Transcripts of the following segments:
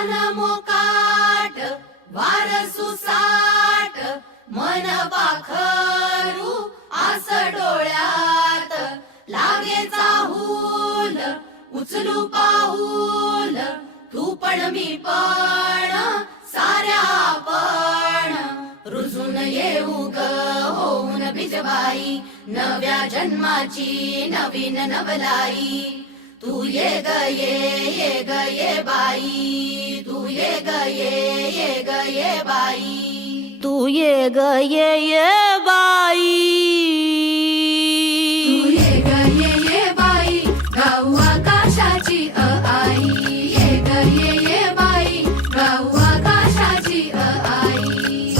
रान मोकाट वार सुसाट मन पाखरू आस डोळ्यात लागे चाहूल उचलू पाऊल तू पण मी पण साऱ्या आपण रुजून येऊ ग होऊन बिजबाई नव्या जन्माची नवीन नवलाई तू ये ग ये ग ये बाई तू ये ग ये ग ये बाई तू ये ग ये बाई तू ये ग ये बाई गाऊ आकाशाची आई ये ग ये बाई गाऊ आकाशाची आई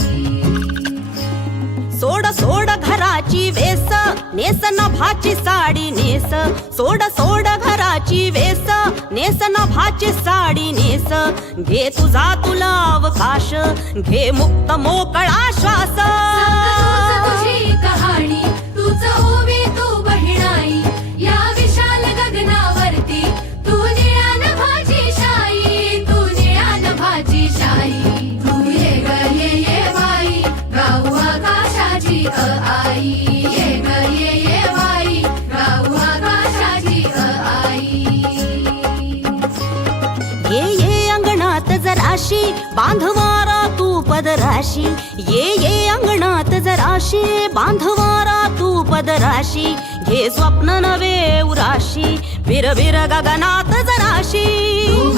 सोड सोड घराची वेस नेस नभाची साडी नेस सोड सोड घराची वेस नेस नभाची साडी नेस घे तुझा तुला अवकाश घे मुक्त मोकळा श्वास तुझी कहाणी तूच ओवी तू बहिणाई या विशाल गगनावरती तू निळ्या नभाची शाई तू निळ्या नभाची शाई तू ये ग ये बाई गाऊ आकाशाची आई ये ग ये बाई गाऊ आकाशाची आई ये अंगणात जराशी बांधवारा तू पदराशी ये अंगणात जराशी बांधवारा तू पदराशी घे स्वप्न नवे उराशी बिर बिर गगनात जराशी तू